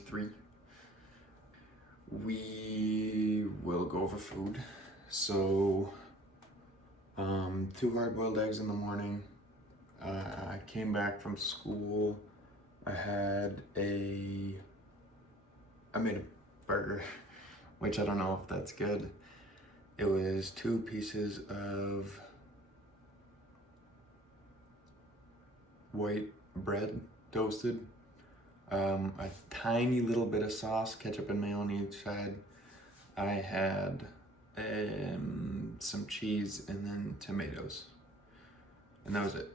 3. We will go over food. So, 2 hard-boiled eggs in the morning. I came back from school. I made a burger, which I don't know if that's good. It was 2 pieces of white bread, toasted, a tiny little bit of sauce, ketchup and mayo on each side. I had some cheese and then tomatoes, and that was it.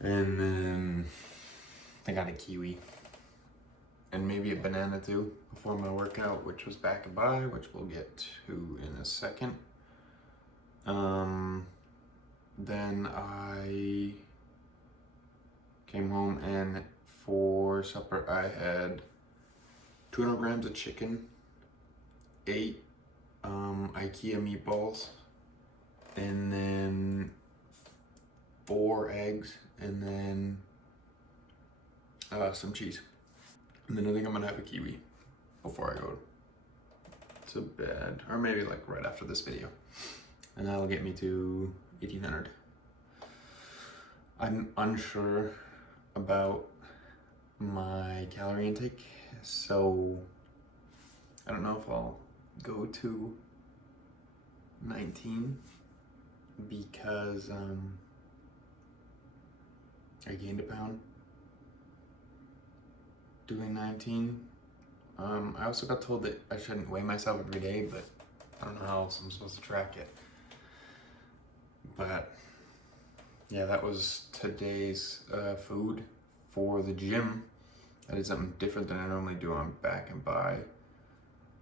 And then I got a kiwi and maybe a banana too before my workout, which was back and by, which we'll get to in a second. Then I came home and for supper I had 200 grams of chicken, 8 IKEA meatballs, and then 4 eggs, and then some cheese. And then I think I'm gonna have a kiwi before I go to bed, or maybe like right after this video. And that'll get me to 1800. I'm unsure about my calorie intake, so I don't know if I'll go to 19 because I gained a pound doing 19. I also got told that I shouldn't weigh myself every day, but I don't know how else I'm supposed to track it. But yeah, that was today's food for the gym. I did something different than I normally do on back and by.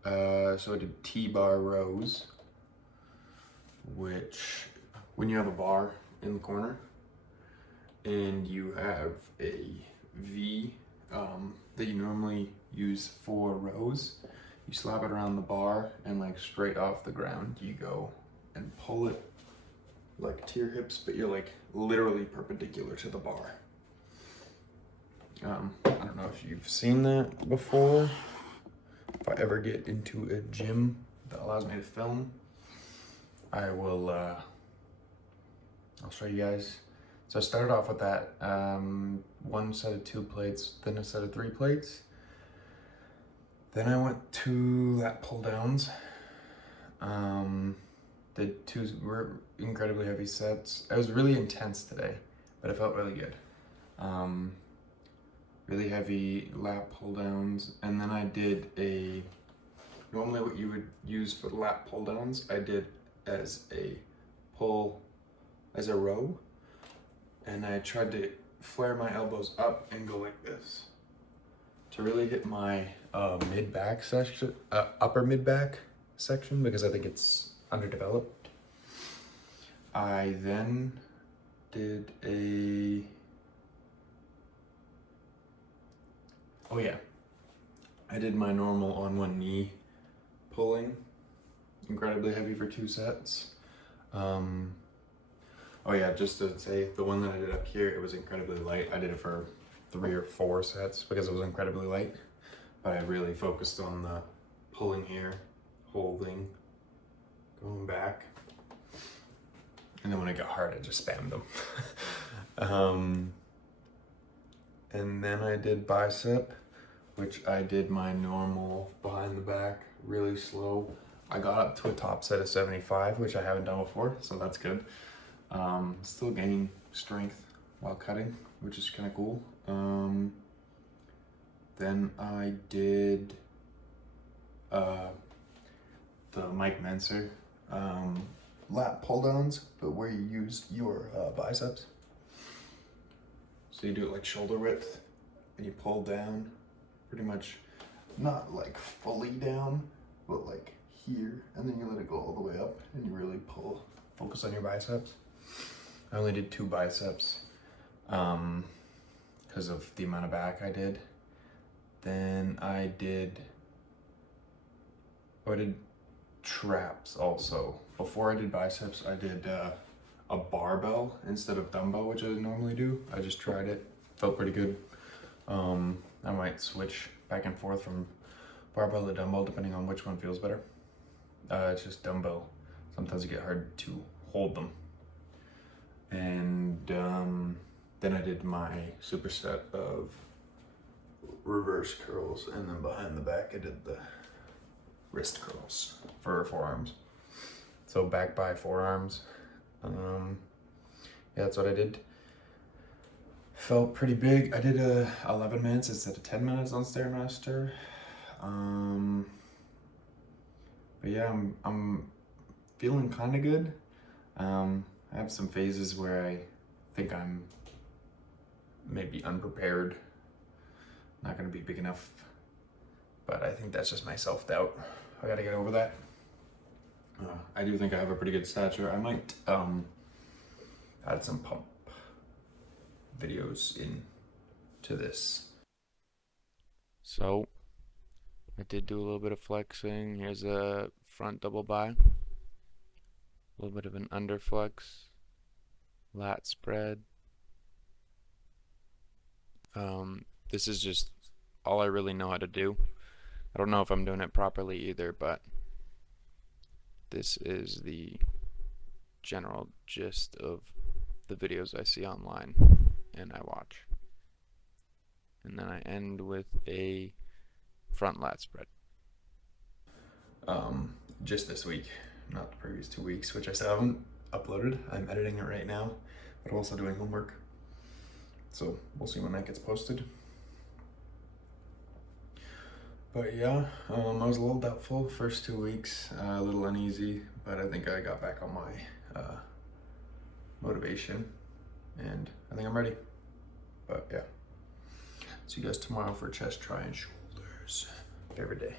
So I did T-bar rows, which when you have a bar in the corner and you have a V that you normally use for rows, you slap it around the bar and like straight off the ground you go and pull it like to your hips, but you're like literally perpendicular to the bar. I don't know if you've seen that before. If I ever get into a gym that allows me to film, I will, I'll show you guys. So I started off with that, 1 set of 2 plates, then a set of 3 plates. Then I went to lat pull downs. Did 2 incredibly heavy sets. I was really intense today, but it felt really good. Really heavy lat pull downs, and then I did normally what you would use for lat pull downs, I did as a row, and I tried to flare my elbows up and go like this to really hit my mid-back section, upper mid-back section, because I think it's underdeveloped. I then did I did my normal on one knee pulling, incredibly heavy for 2 sets. Just to say, the one that I did up here, it was incredibly light. I did it for 3 or 4 sets because it was incredibly light, but I really focused on the pulling here, holding, going back, and then when it got hard, I just spammed them. And then I did bicep, which I did my normal behind the back, really slow. I got up to a top set of 75, which I haven't done before, so that's good. Still gaining strength while cutting, which is kind of cool. Then I did the Mike Menser lat pull downs, but where you use your biceps. So you do it like shoulder width, and you pull down, pretty much not like fully down, but like here, and then you let it go all the way up, and you really focus on your biceps. I only did 2 biceps because of the amount of back I did. Then I did traps also. Before I did biceps, I did a barbell instead of dumbbell, which I normally do. I just tried it, felt pretty good. I might switch back and forth from barbell to dumbbell depending on which one feels better. It's just dumbbell. Sometimes it get hard to hold them. And then I did my superset of reverse curls, and then behind the back I did the wrist curls for forearms. So back by forearms. Yeah, that's what I did. Felt pretty big. I did 11 minutes instead of 10 minutes on Stairmaster. But yeah, I'm feeling kind of good. I have some phases where I think I'm maybe unprepared, not gonna be big enough, but I think that's just my self-doubt. I gotta get over that. I do think I have a pretty good stature. I might add some pump videos into this. So I did do a little bit of flexing. Here's a front double bi, a little bit of an under flex, lat spread. This is just all I really know how to do. I don't know if I'm doing it properly either, but this is the general gist of the videos I see online and I watch. And then I end with a front lat spread. Just this week, not the previous 2 weeks, which I still haven't uploaded. I'm editing it right now, but I'm also doing homework. So we'll see when that gets posted. But yeah, I was a little doubtful first 2 weeks, a little uneasy, but I think I got back on my motivation, and I think I'm ready. But yeah, see you guys tomorrow for chest, try, and shoulders. Favorite day.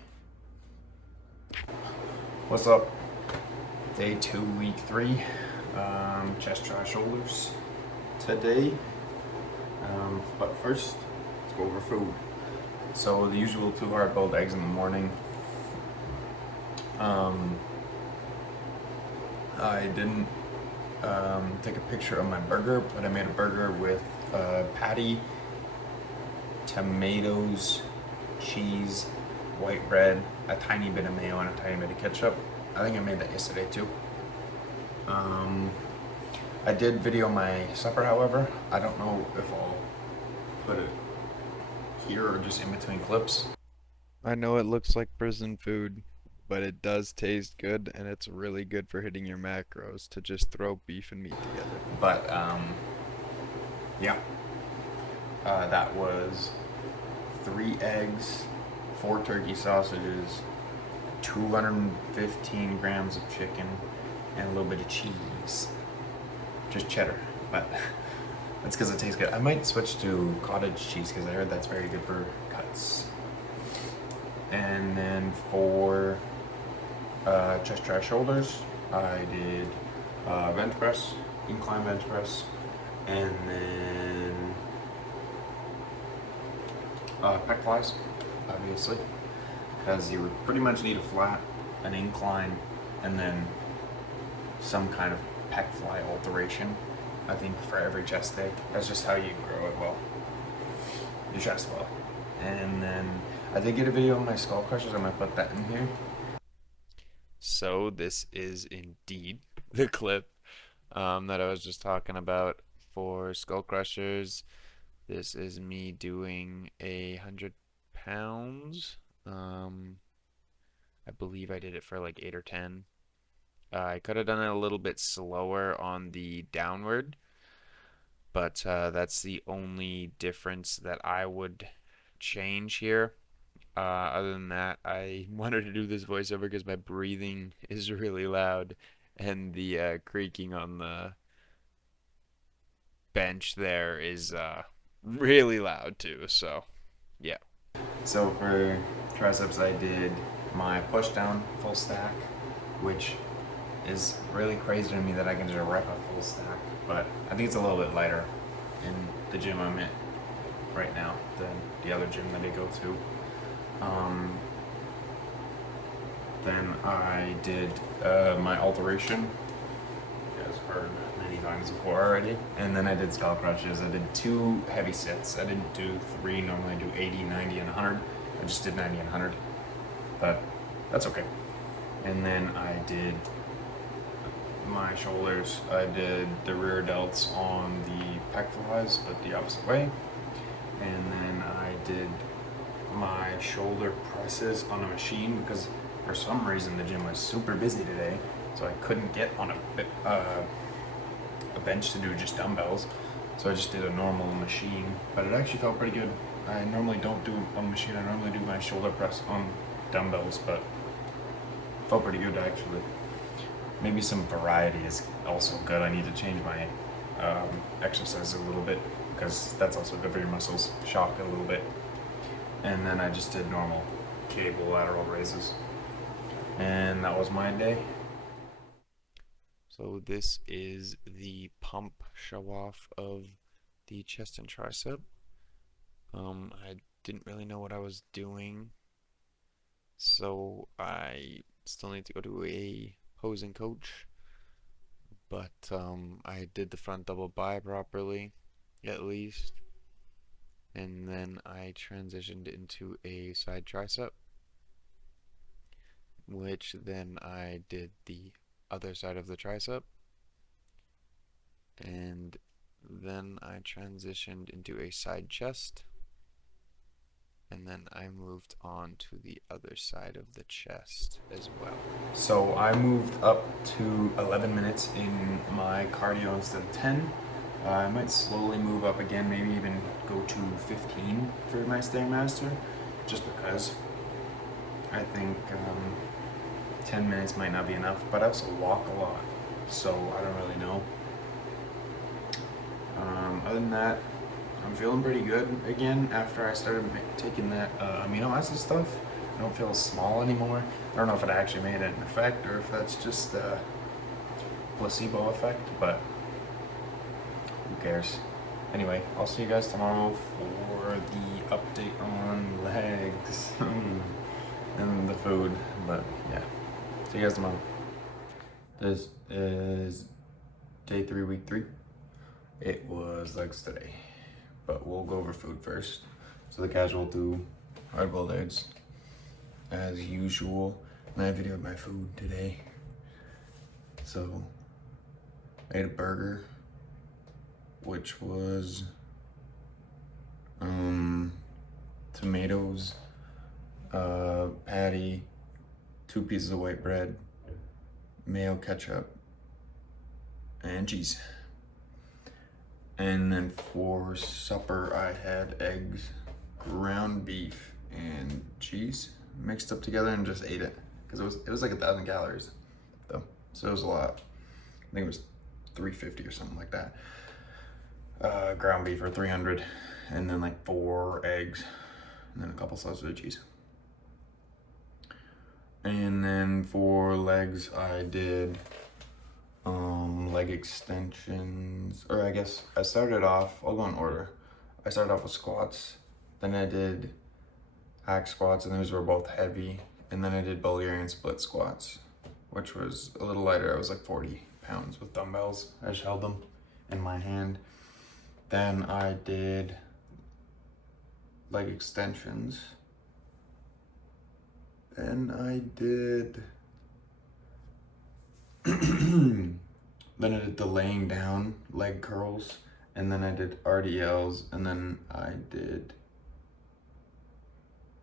What's up? Day 2, week 3. Chest, try, shoulders today. But first, let's go over food. So the usual 2 hard-boiled eggs in the morning. I didn't take a picture of my burger, but I made a burger with patty, tomatoes, cheese, white bread, a tiny bit of mayo, and a tiny bit of ketchup. I think I made that yesterday too. I did video my supper, however. I don't know if I'll put it here or just in between clips. I know it looks like prison food, but it does taste good, and it's really good for hitting your macros to just throw beef and meat together. But yeah, that was 3 eggs, 4 turkey sausages, 215 grams of chicken, and a little bit of cheese. Just cheddar, but that's because it tastes good. I might switch to cottage cheese because I heard that's very good for cuts. And then for chest, try, shoulders, I did bench press, incline bench press, and then pec flies, obviously, because you would pretty much need a flat, an incline, and then some kind of pec fly alteration, I think, for every chest day. That's just how you grow it well, your chest well. And then I did get a video of my skull crushers. I might put that in here. So this is indeed the clip that I was just talking about for skull crushers. This is me doing 100 pounds. I believe I did it for like 8 or 10. I could have done it a little bit slower on the downward, but that's the only difference that I would change here. Other than that, I wanted to do this voiceover because my breathing is really loud, and the creaking on the bench there is really loud too, so yeah. So for triceps, I did my push down full stack, which is really crazy to me that I can just rep a full stack, but I think it's a little bit lighter in the gym I'm at right now than the other gym that I go to. Then I did my alteration, as hard many times before already. And then I did skull crushes. I did 2 heavy sets. I didn't do 3. Normally I do 80, 90, and 100. I just did 90 and 100. But that's okay. And then I did my shoulders. I did the rear delts on the pec flies, but the opposite way. And then I did my shoulder presses on a machine because for some reason the gym was super busy today, so I couldn't get on a bench to do just dumbbells. So I just did a normal machine, but it actually felt pretty good. I normally don't do on a machine. I normally do my shoulder press on dumbbells, but it felt pretty good actually. Maybe some variety is also good. I need to change my exercise a little bit because that's also good for your muscles. Shock a little bit. And then I just did normal cable lateral raises. And that was my day. So this is the pump show off of the chest and tricep. I didn't really know what I was doing, so I still need to go to a posing coach, but I did the front double bi properly, at least, and then I transitioned into a side tricep, which then I did the other side of the tricep, and then I transitioned into a side chest, and then I moved on to the other side of the chest as well. So I moved up to 11 minutes in my cardio instead of 10. I might slowly move up again, maybe even go to 15 for my Stairmaster, just because I think 10 minutes might not be enough, but I also walk a lot, so I don't really know. Other than that, I'm feeling pretty good again after I started taking that amino acid stuff. I don't feel small anymore. I don't know if it actually made an effect or if that's just a placebo effect, but who cares? Anyway, I'll see you guys tomorrow for the update on legs and the food, but yeah. See you guys tomorrow. This is day 3, week 3. It was legs today, but we'll go over food first. So the casual do hard-boiled eggs as usual. And I videoed my food today. So I ate a burger, which was tomatoes, patty, 2 pieces of white bread, mayo, ketchup, and cheese. And then for supper, I had eggs, ground beef, and cheese mixed up together and just ate it. Because it was like 1,000 calories, though. So it was a lot. I think it was 350 or something like that. Ground beef for 300, and then like 4 eggs, and then a couple slices of cheese. And then for legs, I did leg extensions, or I guess I started off, I'll go in order. I started off with squats, then I did hack squats, and those were both heavy, and then I did Bulgarian split squats, which was a little lighter. I was like 40 pounds with dumbbells. I just held them in my hand. Then I did leg extensions. Then I did then I did the laying down leg curls, and then I did RDLs, and then I did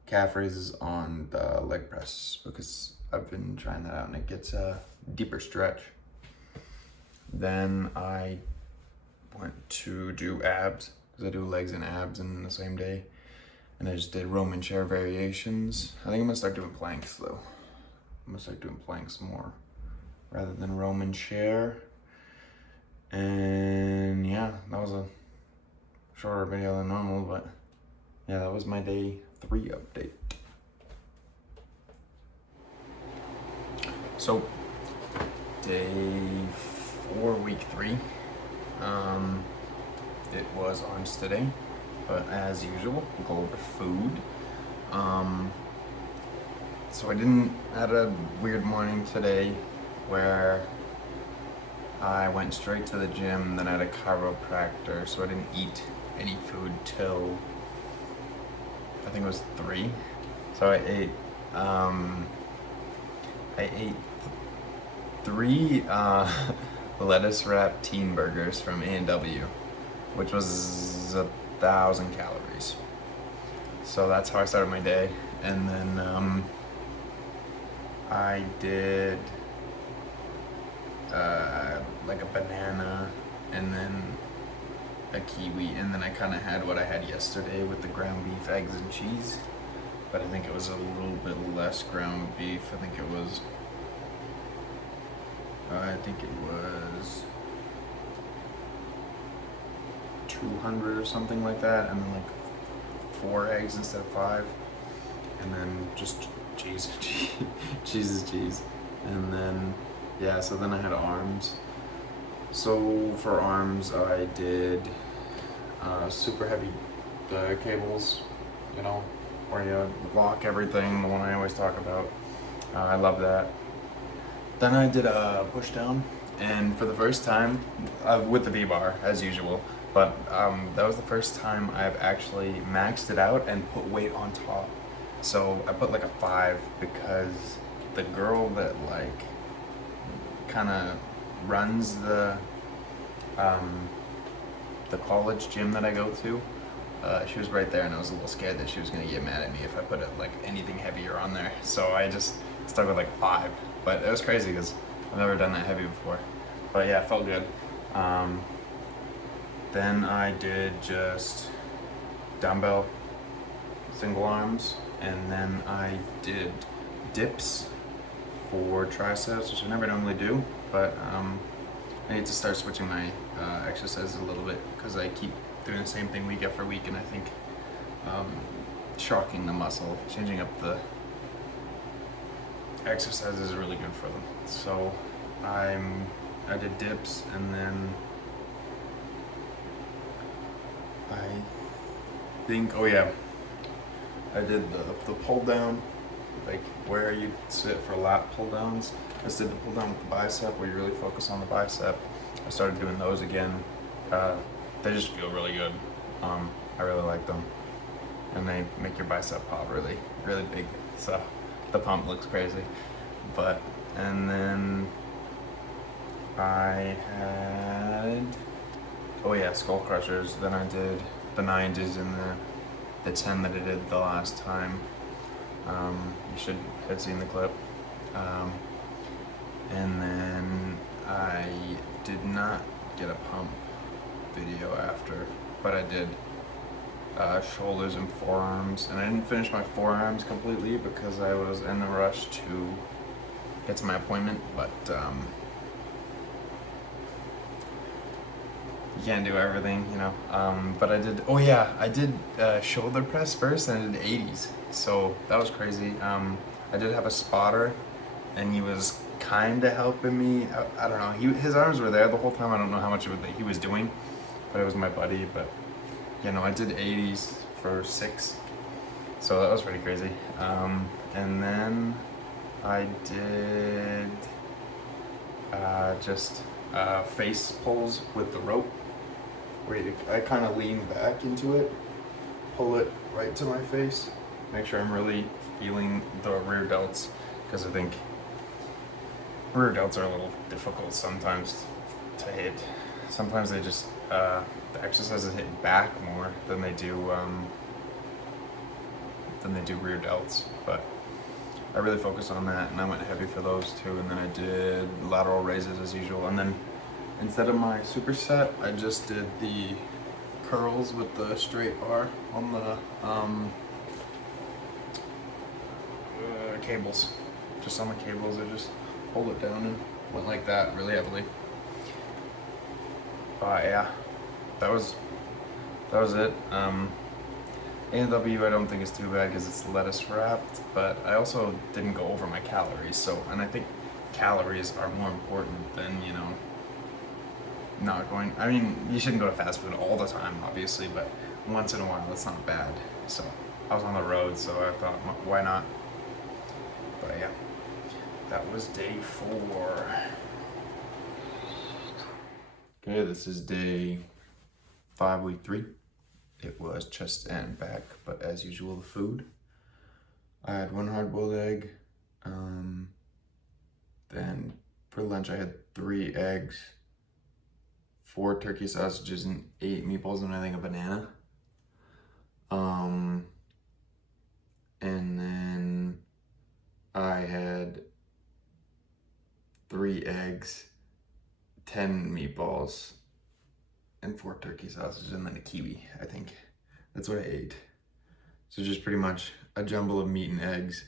calf raises on the leg press because I've been trying that out and it gets a deeper stretch. Then I went to do abs because I do legs and abs in the same day, and I just did Roman chair variations. I think I'm gonna start doing planks though. I'm gonna start doing planks more rather than Roman chair. And yeah, that was a shorter video than normal, but yeah, that was my day 3 update. So day 4, week 3. It was arms today, but as usual, we'll go over food. So I had a weird morning today where I went straight to the gym, then I had a chiropractor, so I didn't eat any food till I think it was 3. So I ate 3 lettuce wrapped teen burgers from A&W, which was 1,000 calories. So that's how I started my day, and then I did like a banana, and then a kiwi, and then I kind of had what I had yesterday with the ground beef, eggs, and cheese. But I think it was a little bit less ground beef. I think it was 200 or something like that, and then like 4 eggs instead of 5, and then just cheese. Cheese is cheese. And then yeah, so then I had arms. So for arms I did super heavy cables, you know, where you lock everything, the one I always talk about. I love that. Then I did a push down, and for the first time, with the V-bar as usual, but that was the first time I've actually maxed it out and put weight on top. So I put like a 5 because the girl that like kind of runs the college gym that I go to, she was right there, and I was a little scared that she was gonna get mad at me if I put it like anything heavier on there. So I just stuck with like 5, but it was crazy because I've never done that heavy before. But yeah, it felt good. Then I did just dumbbell single arms, and then I did dips for triceps, which I never normally do, but I need to start switching my exercises a little bit because I keep doing the same thing week after week, and I think shocking the muscle, changing up the exercise is really good for them. So I did dips, and then I think, oh yeah, I did the pull down, like where you sit for lat pull downs. I just did the pull down with the bicep, where you really focus on the bicep. I started doing those again. They just feel really good. I really like them, and they make your bicep pop really, really big. So the pump looks crazy. But and then I had, oh yeah, skull crushers. Then I did the 90s and the 10 that I did the last time. You should have seen the clip. And then I did not get a pump video after, but I did shoulders and forearms, and I didn't finish my forearms completely because I was in a rush to get to my appointment, but you can't do everything, you know. But I did, oh yeah, I did shoulder press first, and I did 80s, so that was crazy. I did have a spotter, and he was kind of helping me. I don't know, his arms were there the whole time. I don't know how much of it he was doing, but it was my buddy. But you know, I did 80s for 6, so that was pretty crazy. And then I did just face pulls with the rope, where I kind of lean back into it, pull it right to my face, make sure I'm really feeling the rear delts, because I think rear delts are a little difficult sometimes to hit. Sometimes they just the exercises hit back more than they do rear delts, but I really focused on that, and I went heavy for those too. And then I did lateral raises as usual, and then instead of my superset, I just did the curls with the straight bar on the cables. Just on the cables, I just hold it down and went like that really heavily. Yeah, that was it. A&W I don't think is too bad because it's lettuce wrapped, but I also didn't go over my calories. So, and I think calories are more important than, you know, not going. I mean, you shouldn't go to fast food all the time, obviously, but once in a while, that's not bad. So I was on the road, so I thought, why not? But yeah, that was day 4. Okay, this is day 5, week 3. It was chest and back, but as usual, the food. I had 1 hard-boiled egg. Then for lunch, I had 3 eggs, 4 turkey sausages, and 8 meatballs, and I think a banana. And then I had 3 eggs, 10 meatballs, and 4 turkey sausages, and then a kiwi, I think. That's what I ate. So just pretty much a jumble of meat and eggs,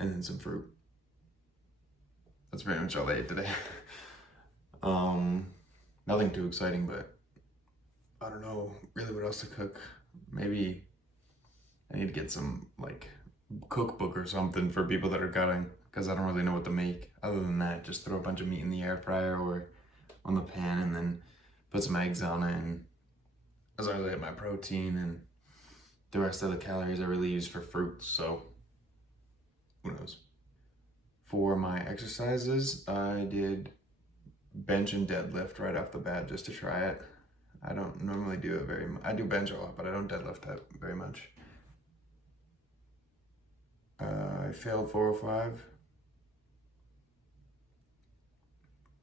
and then some fruit. That's pretty much all I ate today. Nothing too exciting, but I don't know really what else to cook. Maybe I need to get some like cookbook or something for people that are gutting, because I don't really know what to make. Other than that, just throw a bunch of meat in the air fryer or on the pan and then put some eggs on it, and as long as I get my protein and the rest of the calories I really use for fruits, so who knows. For my exercises, I did bench and deadlift right off the bat just to try it. I don't normally do it very much. I do bench a lot, but I don't deadlift that very much. I failed 405,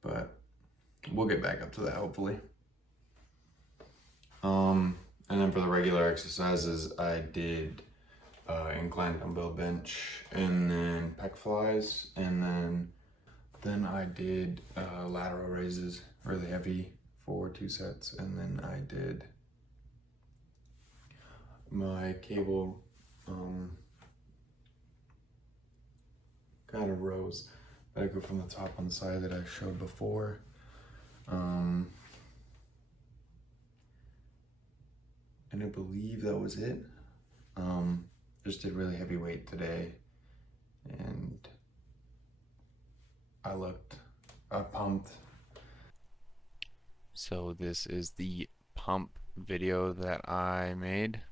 but we'll get back up to that hopefully. And then for the regular exercises, I did incline dumbbell bench, and then pec flies, and then I did lateral raises, really heavy for 2 sets, and then I did my cable kind of rows that I go from the top on the side that I showed before. And I believe that was it. Just did really heavy weight today, and I looked pumped. So this is the pump video that I made.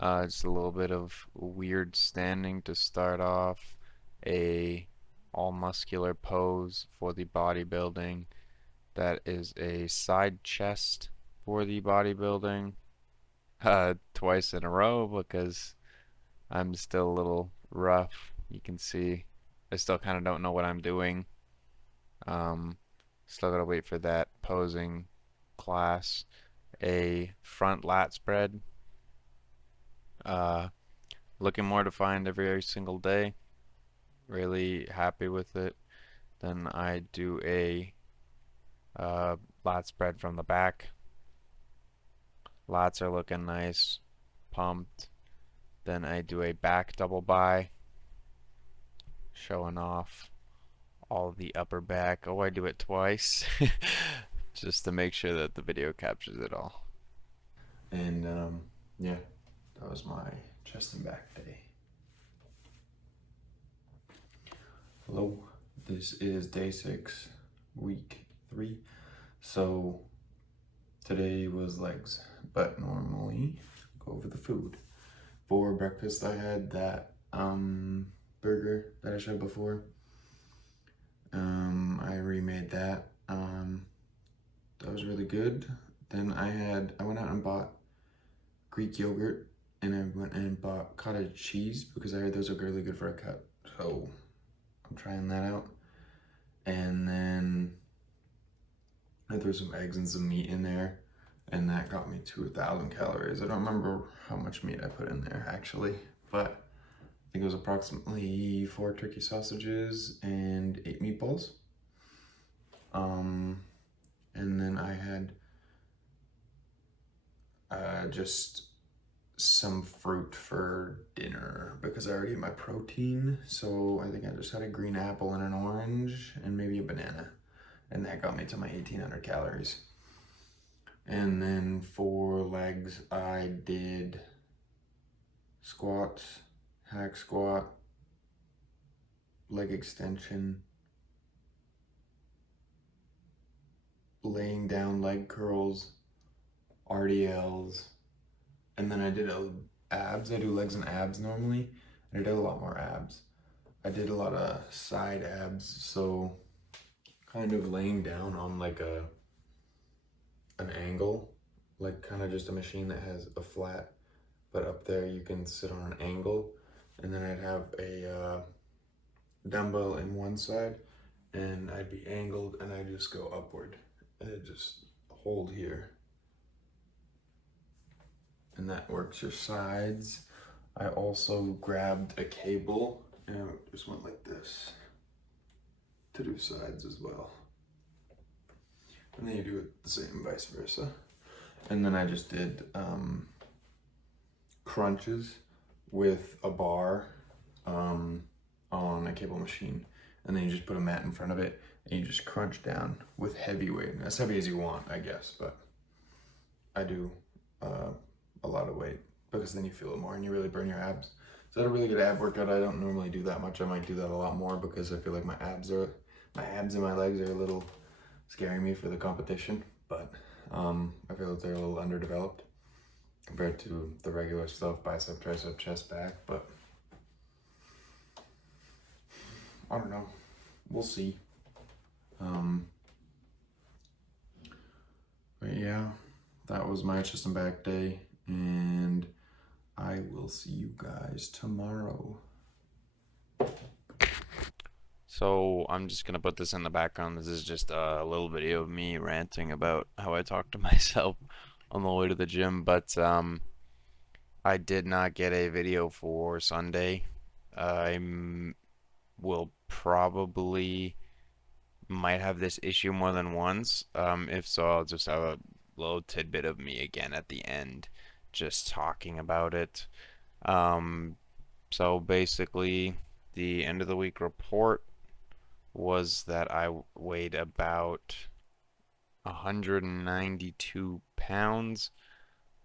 Just a little bit of weird standing to start off, a all muscular pose for the bodybuilding. That is a side chest for the bodybuilding, twice in a row because I'm still a little rough. You can see I still kind of don't know what I'm doing. Still gotta wait for that posing class. A front lat spread. Looking more defined every single day. Really happy with it. Then I do a lat spread from the back. Lats are looking nice, pumped. Then I do a back double bi, showing off all the upper back. Oh, I do it twice just to make sure that the video captures it all. And yeah, that was my chest and back day. Hello, this is day 6, week 3. So today was legs, but normally go over the food. For breakfast, I had that burger that I showed before. I remade that. That was really good. Then I went out and bought Greek yogurt, and I went and bought cottage cheese because I heard those are really good for a cut. So I'm trying that out. And then I threw some eggs and some meat in there, and that got me to 1,000 calories. I don't remember how much meat I put in there actually, but I think it was approximately 4 turkey sausages and 8 meatballs. And then I had just some fruit for dinner because I already had my protein. So I think I just had a green apple and an orange and maybe a banana. And that got me to my 1,800 calories. And then for legs, I did squats, hack squat, leg extension, laying down leg curls, RDLs, and then I did abs. I do legs and abs normally, and I did a lot more abs. I did a lot of side abs, so kind of laying down on like a an angle, like kind of just a machine that has a flat, but up there you can sit on an angle, and then I'd have a dumbbell in one side, and I'd be angled, and I just go upward, and it just hold here, and that works your sides. I also grabbed a cable and just went like this to do sides as well. And then you do it the same vice versa. And then I just did crunches with a bar on a cable machine. And then you just put a mat in front of it and you just crunch down with heavy weight. As heavy as you want, I guess, but I do a lot of weight because then you feel it more and you really burn your abs. Is that a really good ab workout? I don't normally do that much. I might do that a lot more because I feel like my abs and my legs are a little scaring me for the competition, but I feel like they're a little underdeveloped compared to the regular stuff, bicep, tricep, chest, back, but I don't know. We'll see. But yeah, that was my chest and back day, and I will see you guys tomorrow. So I'm just gonna put this in the background. This is just a little video of me ranting about how I talk to myself on the way to the gym. But I did not get a video for Sunday. I will probably might have this issue more than once. If so, I'll just have a little tidbit of me again at the end, just talking about it. Um, so basically, the end of the week report was that I weighed about 192 pounds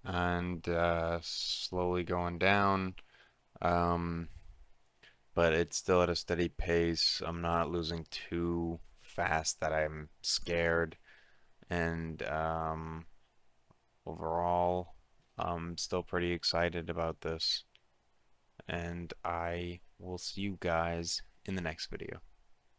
and slowly going down. Um, but it's still at a steady pace. I'm not losing too fast that I'm scared. And overall, I'm still pretty excited about this. And I will see you guys in the next video.